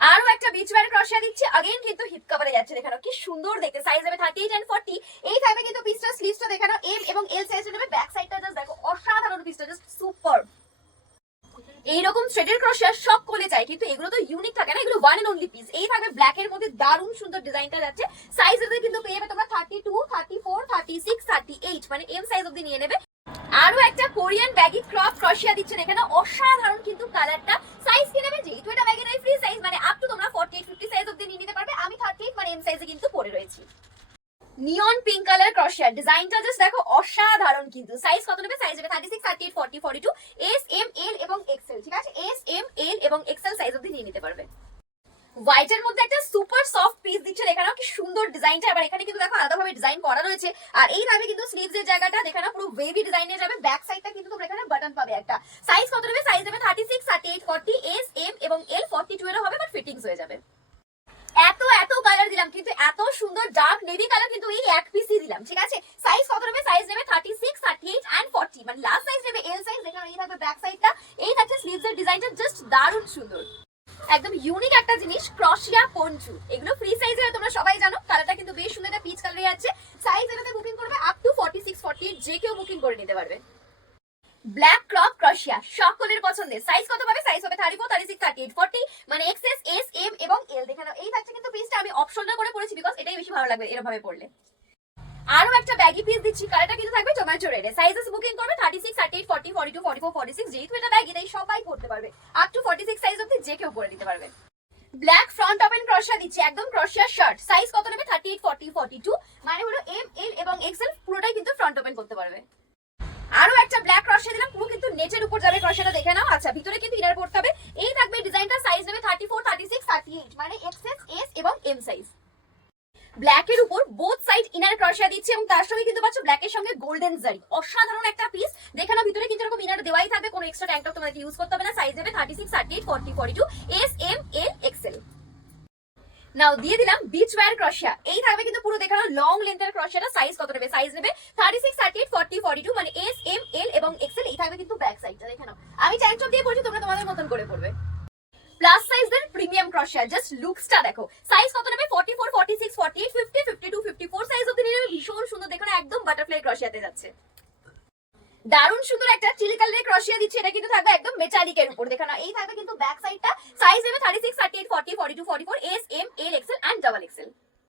আরো একটা beach wire ক্রশিয়া দিচ্ছি, अगेन কিন্তু হিপ কভারে যাচ্ছে, দেখানো কি সুন্দর দেখতে। সাইজ হবে 38 এন্ড 40। এই থাকবে কিন্তু পিসটা, স্লিভসটা দেখানো এম এবং এল সাইজে নেবে। ব্যাক সাইডটা জাস্ট দেখো, অসাধারণ পিসটা, জাস্ট সুপার। এইরকম থ্রেডের ক্রশিয়া সব কোলে চাই, কিন্তু এগুলো তো ইউনিক থাকে না, এগুলো ওয়ান এন্ড অনলি পিস। এই থাকবে ব্ল্যাক এর মধ্যে, দারুণ সুন্দর ডিজাইনটা যাচ্ছে। সাইজ এদের কিন্তু পেয়ে যাবে তোমরা 32, 34, 36, 38, মানে এম সাইজ অবধি নিয়ে নেবে। আরো একটা কোরিয়ান ব্যাগি ক্রপ ক্রশিয়া দিচ্ছে, এখানে অসাধারণ কিন্তু কালারটা। সাইজ কি নেবে, যেহেতু এটা ব্যাগি নয়, ফ্রি সাইজ, মানে আপ টু তোমরা 48, 50 সাইজ অবধি নিয়ে নিতে পারবে। আমি 38 মানে এম সাইজে কিন্তু পরে রয়েছি। নিয়ন পিঙ্ক কালার ক্রশিয়া, ডিজাইনটা জাস্ট দেখো অসাধারণ কিন্তু। সাইজ কত নেবে, সাইজ হবে 36, 38, 40, 42, এস, এম, এল এবং এক্সেল। ঠিক আছে, এস, এম, এল এবং এক্সেল সাইজ অবধি নিয়ে নিতে পারবে। হোয়াইট এর মধ্যে একটা সুপার সফট পিস দিচ্ছে, দেখানো কি সুন্দর ডিজাইনটা। আবার এখানে কিন্তু দেখো আলাদাভাবে ডিজাইন করা রয়েছে। আর এই ভাবে কিন্তু স্লিভস এর জায়গাটা দেখানো পুরো ওয়েভি ডিজাইনে যাবে। ব্যাক সাইডটা কিন্তু তোমরা এখানে বাটন পাবে একটা। সাইজ কত নেবে, সাইজ দেবে 36, 38, 40, এস, এম এবং এল। 42 এর হবে, বাট ফিটিংস হয়ে যাবে। এত এত কালার দিলাম, কিন্তু এত সুন্দর ডার্ক নেভি কালার কিন্তু এই এক পিসই দিলাম। ঠিক আছে, সাইজ কত নেবে, সাইজ নেবে 36, 38 এন্ড 40, মানে লাস্ট সাইজ নেবে এল সাইজ। দেখানো এই থাকবে ব্যাক সাইডটা, এই থাকছে স্লিভস এর ডিজাইনটা, জাস্ট দারুণ সুন্দর, একদম ইউনিক একটা জিনিস। ক্রশিয়া পঞ্চু, এগুলো ফ্রি সাইজে তোমরা সবাই জানো। কালারটা কিন্তু বেশ সুন্দর, একটা পিচ কালারে যাচ্ছে। সাইজ এটাতে বুকিং করবে আপ টু 46, 48, যে কেউ বুকিং করে নিতে পারবে। ব্ল্যাক ক্রপ ক্রশিয়া সকলের পছন্দের। সাইজ কত পাবে, সাইজ হবে 34, 36, 38, 40, মানে এক্সএস, এস, এম এবং এল। দেখানো এই থাকছে কিন্তু পিসটা, আমি অপশনাল করে পরেছি বিকজ এটাই বেশি ভালো লাগবে এরকম ভাবে পরলে। আরো একটা ব্যাগি পিস দিচ্ছি, কালারটা কিন্তু থাকবে টমেটো রেডে। সাইজেস বুকিং করবে 36, 38, 40, 42, 44, 46, যেহেতু এটা ব্যাগি তাই সবাই পড়তে পারবে। আপ টু 46 সাইজ অবধি যে কেউ পরে নিতে পারবে। ব্ল্যাক ফ্রন্ট ওপেন ক্রশিয়া দিচ্ছি, একদম ক্রশিয়া শার্ট। সাইজ কত নেবে, 38, 40, 42, মানে হলো এম, এল এবং এক্সেল, পুরোটাই কিন্তু ফ্রন্ট ওপেন করতে পারবে। আরো একটা ব্ল্যাক ক্রশিয়া দিলাম, পুরো কিন্তু নেটের উপর যাবে ক্রশিয়াটা, দেখে নাও। আচ্ছা, ভিতরে কিন্তু ইনার পড়তে হবে। এই থাকবে ডিজাইনটা, সাইজ নেবে 34, 36, 38, মানে এক্সএস, এস এবং এম সাইজ। ব্ল্যাক এর উপর বোথ সাইড ইনার ক্রশিয়া দিচ্ছে, এবং তার সঙ্গে কিন্তু পাচ্ছ ব্ল্যাক এর সঙ্গে গোল্ডেন জারি। অসাধারণ একটা পিস, দেখে নাও। ভিতরে কিন্তু এরকম ইনার দেওয়াই থাকবে, কোনো এক্সট্রা ট্যাঙ্ক টপ তোমাকে ইউজ করতে হবে না। সাইজ নেবে 36, 38, 40, 42, এস, এম, এল, এক্সেল। নাও দিয়ে দিলাম বিচ ওয়্যার ক্রশিয়া। এই থাকবে কিন্তু পুরো দেখানো লং লেন্থের ক্রশিয়াটা। সাইজ কত নেবে, সাইজ নেবে 36, 38, 40, 42, মানে এস, এম, এল এবং এক্সেল। এই থাকবে কিন্তু ব্যাক সাইডটা, দেখে নাও। আমি ট্যাঙ্ক টপ দিয়ে পড়ছি, তোমরা তোমাদের মতন করে পড়বে। প্লাস সাইজের প্রিমিয়াম ক্রশিয়া, জাস্ট লুকসটা দেখো। সাইজ কত নেবে, 44, 46, 48, 50, 52, 54 সাইজ অবধি নিয়ে নেবে। ভীষণ সুন্দর, দেখো না, একদম বাটারফ্লাই ক্রশিয়াতে যাচ্ছে। দারুণ সুন্দর একটা চিলি কালারের ক্রশিয়া দিচ্ছে, এটা কিন্তু থাকবে একদম মেটালিকের উপর। দেখানো এই থাকবে কিন্তু ব্যাক সাইডটা। সাইজ নেবে 36, 38, 40, 42, 44, S, M, L, XL and double Excel.